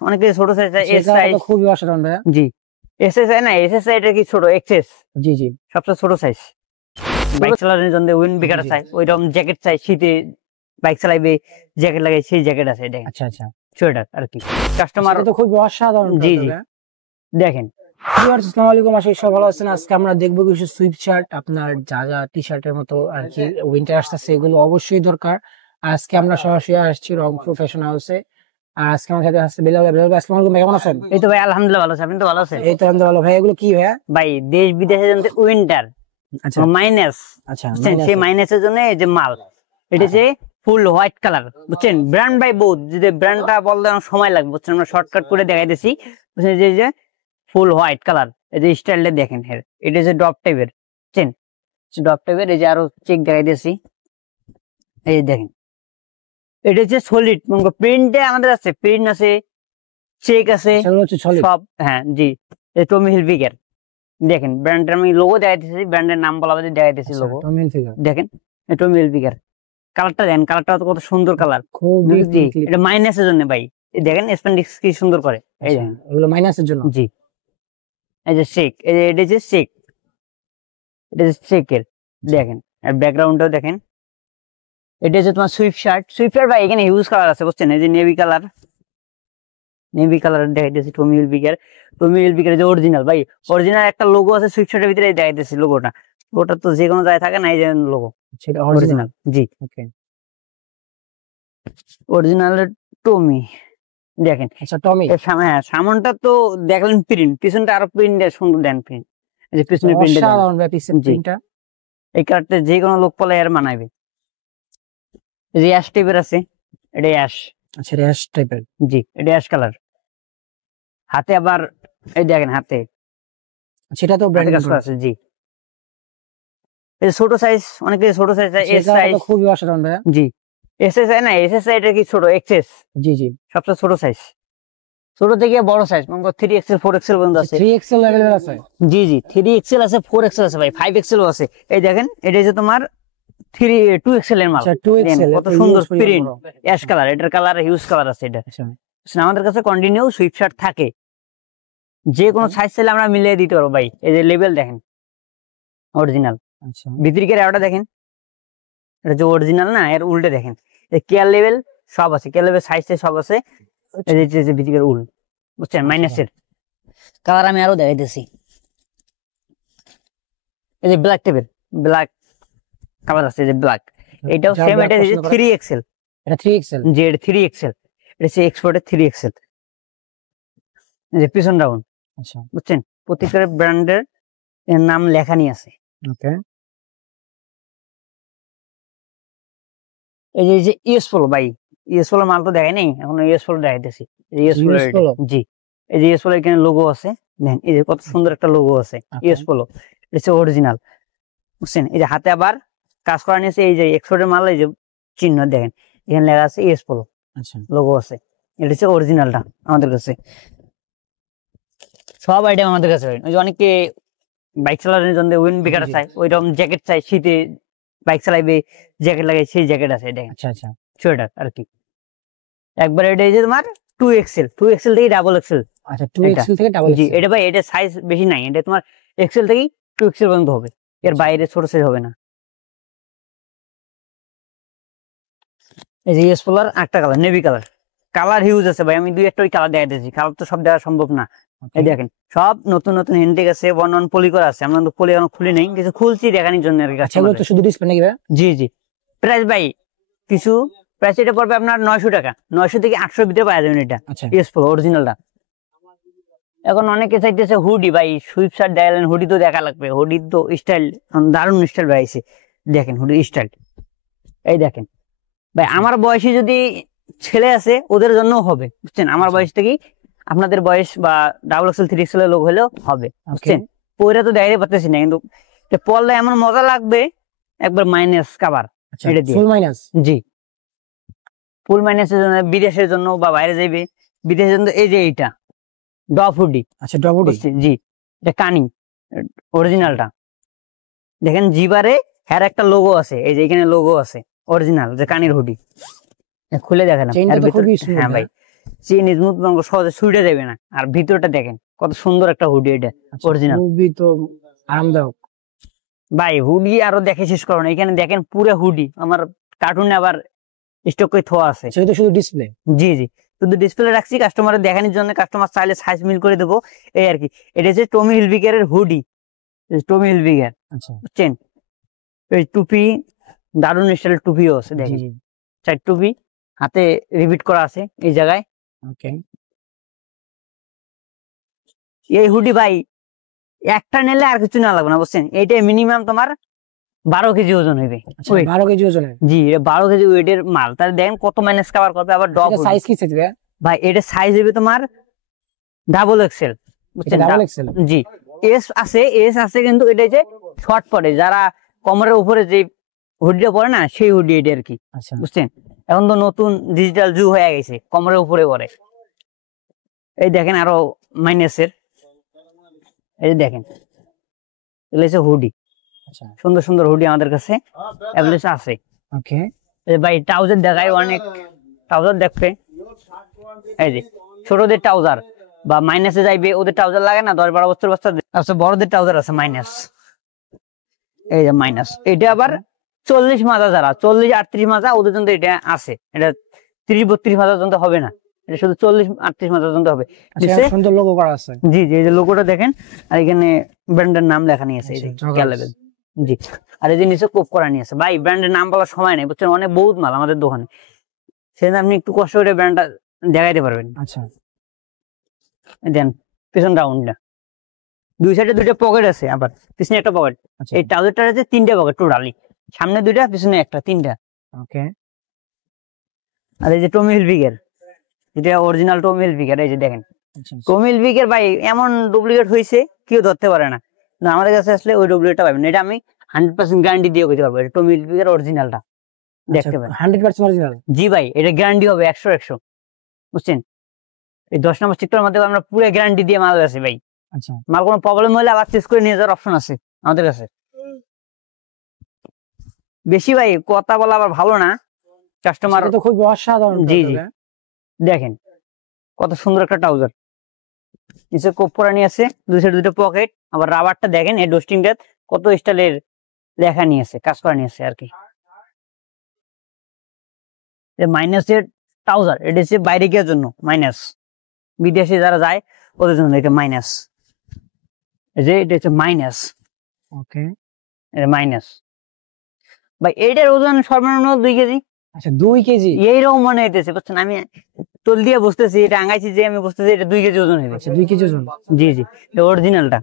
অনেকে ছোট সাইজ চায়, এস সাইজ খুবই অসাধারণ ভাই। জি এস এস না, এস এস এটা কি ছোট, এক্সএস জি জি সবচেয়ে ছোট সাইজ। বাইক চালানোর জন্য উইন্ড ব্রেকার চাই, ওইরকম জ্যাকেট চাই, শীতে বাইক চালাইবে জ্যাকেট লাগাই, সেই জ্যাকেট আছে দেখেন। আচ্ছা আচ্ছা সোয়েটার আর কি কাস্টমার তো খুব অসাধারণ। জি জি দেখেন। আসসালামু আলাইকুম, আশা করি সবাই ভালো আছেন। আজকে আমরা দেখবো কিছু সুইফট শার্ট, আপনার যা যা টি শার্টের মতো আর কি উইন্টার আসতেছে, এগুলো অবশ্যই দরকার। আজকে আমরা সরাসরি আসছি রংপুর ফ্যাশন হাউসে। আর আজকে আমার সাথে আসছে বেলাল ভাই। বেলাল ভাই আসসালামু আলাইকুম, কেমন আছেন? এই তো ভাই আলহামদুলিল্লাহ ভালো আছি, আপনি তো ভালো আছেন? এই তো আলহামদুলিল্লাহ ভালো। ভাই এগুলো কি ভাই দেশ বিদেশের জন্য উইন্টার মাইনাস, আচ্ছা সেই মাইনাসের জন্য এই যে মাল, এটা যে ফুল হোয়াইট কালার, বুঝছেন? ব্র্যান্ড বাই বোথ, যদি ব্র্যান্ডটা বলতে সময় লাগবে, বুঝছেন? আমরা শর্টকাট করে দেখাইতেছি, বুঝছেন? যে ফুল হোয়াইট কালার, এই যে স্টাইলটা দেখেন, এটা যে ড্রপ টাইপের, বুঝছেন? ড্রপ টাইপের। এই যে আরো চেক দেখাইতেছি, এই দেখেন, এটা হচ্ছে সলিড প্রিন্টে আমাদের আছে, প্রিন্ট আছে, চেক আছে সব। হ্যাঁ জি, টমি হিলফিগার দেখেন, ব্র্যান্ডের আমি লোগো দেখাইতেছি, ব্র্যান্ডের নাম বলা বাদে দেখাইতেছি লোগো, দেখেন টমি হিলফিগার। কালারটা দেখেন, কালারটা কত সুন্দর কালার, এটা মাইনাসের জন্য ভাই। দেখেন স্প্যান্ডিক্স কি সুন্দর করে, এই দেখেন এগুলো মাইনাসের জন্য। জি এই যে শেক, এটা যে শেক, এটা যে শেকের দেখেন, আর ব্যাকগ্রাউন্ডটাও দেখেন। এটা হচ্ছে তোমার সুইফট শার্ট, সুইফট শার্ট ভাই এখানে হিউজ কালার আছে, বুঝছেন? এই যে নেভি কালার, নেভি কালার দেখাইতেছি, টমি হিলফিগার। টমি হিলফিগার যে অরিজিনাল ভাই, অরিজিনাল একটা লোগো আছে সুইফট শার্টের ভিতরে, দেখাইতেছি লোগোটা। ওটা তো যে কোনো জায়গায় থাকে না, এই যে লোগো, সেটা অরিজিনাল। জি ওকে, অরিজিনাল টমি দেখেন। আচ্ছা টমি, হ্যাঁ সামনটা তো দেখলেন প্রিন্ট, পিছনটা আরো প্রিন্ট সুন্দর দেন, প্রিন্ট এই যে পিছনে প্রিন্টটা, এই কালারটা যে কোনো লোক পলে আর মানাবে। এই যে অ্যাশ টাইপের আছে, এটা অ্যাশ। আচ্ছা অ্যাশ টাইপের, জি এটা অ্যাশ কালার। হাতে আবার এই দেখেন, হাতে সেটা তো ব্র্যান্ড কাজ আছে। জি এই ছোট সাইজ, অনেকে ছোট সাইজ চায়, এস সাইজ খুবই অসাধারণ ভাই। জি এস এস না, এস এস এটা কি ছোট, এক্সএস জি জি সবচেয়ে ছোট সাইজ, ছোট থেকে বড় সাইজ 3 এক্সেল 4 এক্সেল পর্যন্ত আছে। 3 এক্সেল লেভেলের আছে? জি জি 3 এক্সেল আছে, 4 এক্সেল আছে ভাই, 5 এক্সেল আছে। এই দেখেন, এটা যে তোমার 2 এক্সেল এর মাল, কত সুন্দর প্রিন্ট, অ্যাশ কালার, এটার কালার হিউজ কালার আছে। এটা আমাদের কাছে কন্টিনিউ সুইফট শার্ট থাকে, যে কোনো সাইজ চাইলে আমরা মিলিয়ে দিতে পারবো ভাই। এই যে লেভেল দেখেন অরিজিনাল, আচ্ছা ভিতরিকের এটা দেখেন, এটা যে অরিজিনাল না, এর উল্টে দেখেন, এই কেয়ার লেভেল সব আছে, কেয়ার লেভেল সাইজ সব আছে। এই যে ভিতরিকের উল, বুঝছেন? মাইনাসের কালার আমি আরো দেখাইতেছি, এই যে ব্ল্যাক টাইপের, ব্ল্যাক কালার আছে, এই যে ব্ল্যাক, এটাও সেম। এটা যে 3 এক্সেল, এটা 3 এক্সেল জি এটা 3 এক্সেল, এটা হচ্ছে এক্সপোর্টের 3 এক্সেল। এই যে পিছন রাউন্ড, আচ্ছা বুঝছেন? প্রত্যেকটা ব্র্যান্ডের নাম লেখানি আছে। ওকে, এই যে ইউএস পোলো ভাই, ইউএস পোলো মাল তো দেখাই নাই, এখন ইউএস পোলো দেখাইতেছি। ইউএস পোলো জি, এই যে ইউএস পোলো এখানে লোগো আছে, দেখেন এই যে কত সুন্দর একটা লোগো আছে ইউএস পোলো, এটা হচ্ছে অরিজিনাল, বুঝছেন? এই যে হাতে আবার কাজ করা নিয়েছে, এই যে এক্সপোর্টের মাল, এই যে চিহ্ন দেখেন, এখানে লেখা আছে ইউএস পোলো, আচ্ছা লোগো আছে। এটা হচ্ছে অরিজিনালটা আমাদের কাছে, সব আইটেম আমাদের কাছে। ওই যে অনেকে বাইক চালানোর জন্য উইন্ড ব্রেকার চাই, ওইরকম জ্যাকেট চাই, শীতে বাইক চালাইবে জ্যাকেট লাগাই, সেই জ্যাকেট আছে দেখেন। আচ্ছা আচ্ছা সোয়েটার আর কি একবার। এটা যে তোমার 2 এক্সেল, 2 এক্সেল থেকে ডাবল এক্সেল। আচ্ছা 2 এক্সেল থেকে ডাবল জি এটা ভাই, এটা সাইজ বেশি নাই, এটা তোমার এক্সেল থেকে 2 এক্সেল পর্যন্ত হবে, এর বাইরে ছোট সাইজ হবে না। এই যে ইউএস পোলার একটা colour, navy colour, colour huge আছে ভাই, আমি 2-1টা কালার দেখাইতেছি, কালার তো সব দেওয়া সম্ভব না। এই দেখেন সব নতুন নতুন ইনটেক আছে, বর্ণন পলি করা আছে, আমরা তো পলি এখন খুলি নাই, কিছু খুলছি দেখানোর জন্য আর কি। এগুলো তো শুধু ডিসপ্লে নাকি ভাই? জি জি প্রাইস ভাই কিছু, প্রাইস এটা পড়বে আপনার 900 টাকা, 900 থেকে 800 ভিতরে পাওয়া যাবেন এটা ইউএস পোলো অরিজিনালটা। এখন অনেকে চাইতেছে হুডি ভাই, সুইফট শার্ট দেখালেন, হুডি তো দেখা লাগবে, হুডির তো স্টাইল দারুণ স্টাইল বাইছে, দেখেন হুডির স্টাইল। এই দেখেন ভাই, আমার বয়সী যদি ছেলে আছে ওদের জন্য হবে, বুঝছেন? আমার বয়স থেকেই আপনাদের বয়স বা ডাবল এক্সেল 3 এক্সেল এর লোক হলেও হবে, বুঝছেন? পয়রা তো দেখাইতে পারতেছি না, কিন্তু পরলে এমন মজা লাগবে, একবার মাইনাস কাভার, এটা দিয়ে ফুল মাইনাস। জি ফুল মাইনাসের জন্য, বিদেশের জন্য বা বাইরে যাইবে বিদেশের জন্য। এই যে এইটা ডপ হুডি, আচ্ছা ডপ হুডি জি এটা কানি অরিজিনালটা দেখেন, জিবারে হ্যার একটা লোগো আছে, এই যে এখানে লোগো আছে অরিজিনাল, যে কানির হুডি খুলে দেখেন। হ্যাঁ ভাই চেন স্মুথ সহজে ছুটে যাবে না। আর ভিতরটা দেখেন কত সুন্দর একটা হুডি, এটা অরিজিনাল খুবই তো আরামদায়ক ভাই। হুডি আরো দেখে শেষ করো না, এখানে দেখেন পুরো হুডি আমার কার্টুনে আবার স্টক করে থোয়া আছে। সেটা তো শুধু ডিসপ্লে। জি জি, শুধু ডিসপ্লে রাখছি কাস্টমারের দেখানোর জন্য, কাস্টমার চাইলে সাইজ মিল করে দেবো এই আর কি। এটা হচ্ছে টমি হিলফিগারের হুডি, টমি হিলফিগার আচ্ছা বুঝছেন। এই টুপি দারুন স্টাইলের টুপিও আছে দেখেন, চার টুপি হাতে রিপিট করা আছে এই জায়গায়। ওকে এই হুডি ভাই একটা নিলে আর কিছু না লাগবে না বুঝছেন। এইটা মিনিমাম তোমার 12 কেজি ওজন হইবে। 12 কেজি ওজনের? জি, এটা 12 কেজি ওয়েটের মাল। তাহলে দেখেন কত মাইনাস কভার করবে। আবার ডগ সাইজ কি থাকবে ভাই? এটা সাইজ হবে তোমার ডাবল এক্সেল বুঝছেন। Double XL? জি, এস আছে কিন্তু এটা যে শর্ট পরে, যারা কোমরের উপরে যে হুডিটা পরে না, সেই হুডি এটা আর কি বুঝছেন। এখন তো নতুন ডিজিটাল যুগ হয়ে গেছে, কোমরের উপরে পরে। এই দেখেন আরো মাইনাসের, এই যে দেখেন এগুলো হচ্ছে হুডি। সুন্দর সুন্দর হুডি আমাদের কাছে অ্যাভেলেবল আছে। ওকে ভাই ট্রাউজার দেখাই, অনেক ট্রাউজার দেখবে। এই যে ছোটদের ট্রাউজার বা মাইনাসে যাইবে, ওদের ট্রাউজার লাগে না 10-12 বছর বাচ্চাদের, আচ্ছা বড়দের ট্রাউজার আছে মাইনাস। এই যে মাইনাস, এটা আবার 40 মাজা, যারা 40-38 মাজা ওদের জন্য এটা আছে। এটা 30-32 মাজা পর্যন্ত হবে না, এটা শুধু 40-38 মাজা পর্যন্ত হবে। সুন্দর লোগো করা আছে। জি জি, এই যে লোগোটা দেখেন, আর এখানে ব্র্যান্ডের নাম লেখা নিয়ে আছে, এই যে ক্যালেবেল। জি, আর এই যে নিচে কোপ করা নিয়ে আছে। ভাই ব্র্যান্ডের নাম বলার সময় নেই বুঝছেন, অনেক বহুত মাল আমাদের দোকানে, সেজন্য আপনি একটু কষ্ট করে ব্র্যান্ডটা দেখাইতে পারবেন। আচ্ছা দেন পিছন রাউন্ডটা, দুই সাইডে দুইটা পকেট আছে, আবার পিছনে একটা পকেট। এই ট্রাউজারটার আছে 3টা পকেট টোটালি, সামনে 2টা পিছনে একটা, 3টা। ওকে আর এই যে টমি হিলফিগার, এটা অরিজিনাল টমি হিলফিগার। এই যে দেখেন টমি হিলফিগার ভাই এমন ডুপ্লিকেট হয়েছে কেউ ধরতে পারে না, কিন্তু আমাদের কাছে আসলে ওই ডুপ্লিকেটটা পাবেন। এটা আমি 100% গ্যারান্টি দিয়ে কইতে পারবো, এটা টমি হিলফিগার অরিজিনালটা দেখতে পাবেন। 100% অরিজিনাল? জি ভাই, এটা গ্যারান্টি হবে 100 বুঝছেন। এই 10 নম্বর সেক্টরের মধ্যে আমরা পুরো গ্যারান্টি দিয়ে মাল আছে ভাই। আচ্ছা, মাল কোনো প্রবলেম হলে আবার চেঞ্জ করে নিয়ে যাওয়ার অপশন আছে আমাদের কাছে। বেশি ভাই কথা বলা আবার ভালো না, কাস্টমার তো খুব অসাধারণ। জি জি, দেখেন কত সুন্দর একটা ট্রাউজার, নিচে কোপ করা নিয়ে আছে, দুই সাইডে 2টা পকেট। আবার রাবারটা দেখেন, এই ডোস্টিংটা কত স্টাইলের লেখা নিয়ে আছে, কাজ করা নিয়ে আছে আর কি। মাইনাসের ট্রাউজার, এটা হচ্ছে বাইরে গিয়ার জন্য মাইনাস, বিদেশে যারা যায় ওদের জন্য এটা মাইনাস। এই যে এটা হচ্ছে মাইনাস। ওকে, এটা মাইনাস ভাই, এটার ওজন সর্বনিম্ন 2 কেজি। আচ্ছা 2 কেজি? এইরকম মনে হইতেছে বুঝছেন, আমি তোল দিয়ে বুঝতেছি, এটা আঙাইছি যে আমি বুঝতেছি এটা 2 কেজি ওজন হইবে। 2 কেজি ওজন? জি জি, এটা অরিজিনালটা।